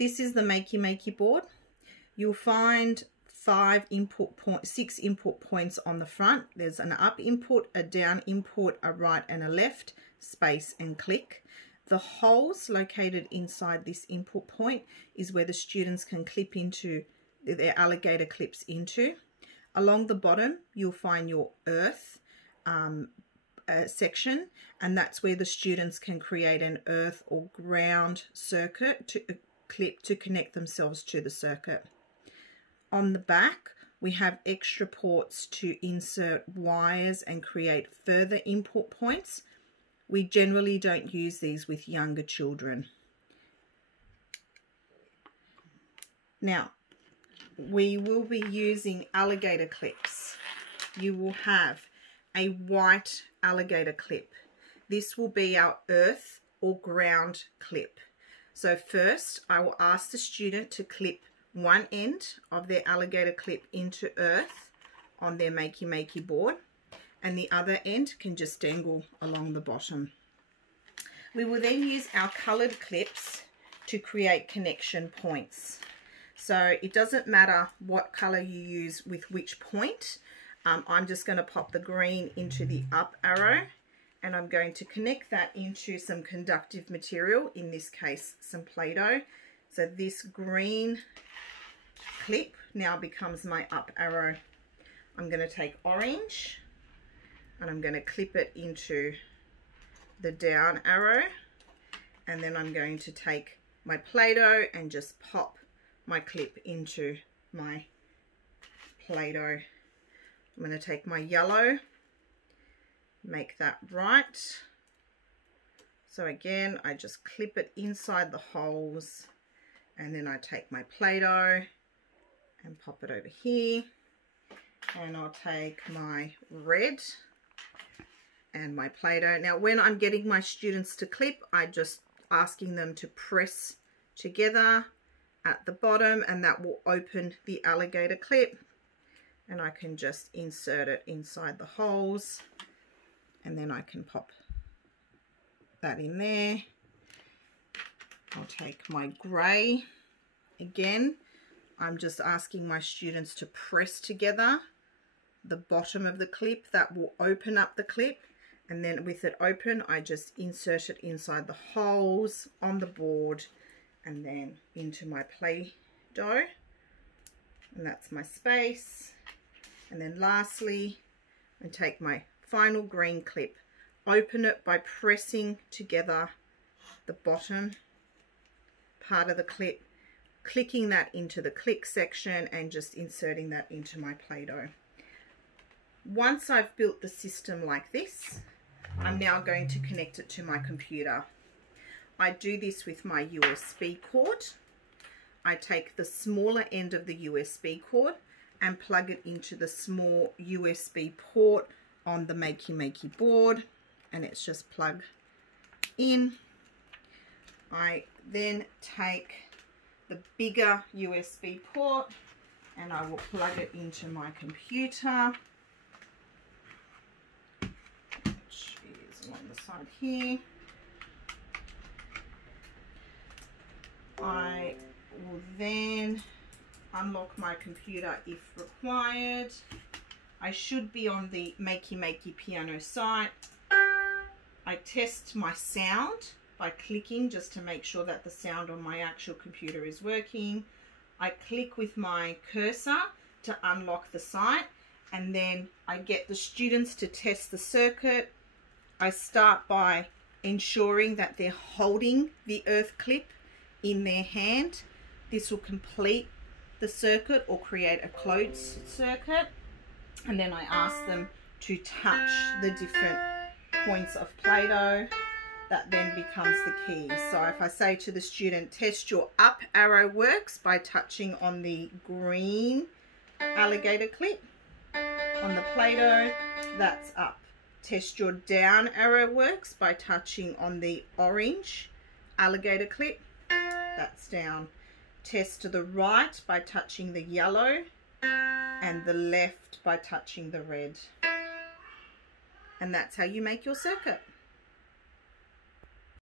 this is the Makey Makey board. You'll find 6 input points on the front. There's an up input, a down input, a right and a left, space and click. The holes located inside this input point is where the students can clip into their alligator clips into. Along the bottom, you'll find your earth section, and that's where the students can create an earth or ground circuit to clip to connect themselves to the circuit. On the back, we have extra ports to insert wires and create further input points. We generally don't use these with younger children. Now, we will be using alligator clips. You will have a white alligator clip. This will be our earth or ground clip. So first, I will ask the student to clip one end of their alligator clip into earth on their Makey Makey board, and the other end can just dangle along the bottom. We will then use our coloured clips to create connection points. So it doesn't matter what colour you use with which point. I'm just going to pop the green into the up arrow, and I'm going to connect that into some conductive material, in this case some Play-Doh. So this green clip now becomes my up arrow. I'm going to take orange and I'm going to clip it into the down arrow, and then I'm going to take my Play-Doh and just pop my clip into my Play-Doh. I'm going to take my yellow, make that right. So again, I just clip it inside the holes, and then I take my Play-Doh and pop it over here, and I'll take my red and my Play-Doh. Now when I'm getting my students to clip, I'm just asking them to press together at the bottom, and that will open the alligator clip, and I can just insert it inside the holes, and then I can pop that in there. I'll take my grey. Again, I'm just asking my students to press together the bottom of the clip. That will open up the clip, and then with it open, I just insert it inside the holes on the board and then into my Play-Doh, and that's my space. And then lastly, I take my final green clip, open it by pressing together the bottom part of the clip, clicking that into the click section, and just inserting that into my Play-Doh. Once I've built the system like this, I'm now going to connect it to my computer. I do this with my USB cord. I take the smaller end of the USB cord and plug it into the small USB port on the Makey Makey board, and it's just plug in. I then take the bigger USB port and I will plug it into my computer, which is along the side here. I will then unlock my computer if required. I should be on the Makey Makey piano site. I test my sound by clicking just to make sure that the sound on my actual computer is working. I click with my cursor to unlock the site, and then I get the students to test the circuit. I start by ensuring that they're holding the earth clip in their hand. This will complete the circuit or create a closed circuit, and then I ask them to touch the different points of Play-Doh. That then becomes the key. So if I say to the student, test your up arrow works by touching on the green alligator clip on the Play-Doh, that's up. Test your down arrow works by touching on the orange alligator clip, that's down. Test to the right by touching the yellow, and the left by touching the red. And that's how you make your circuit.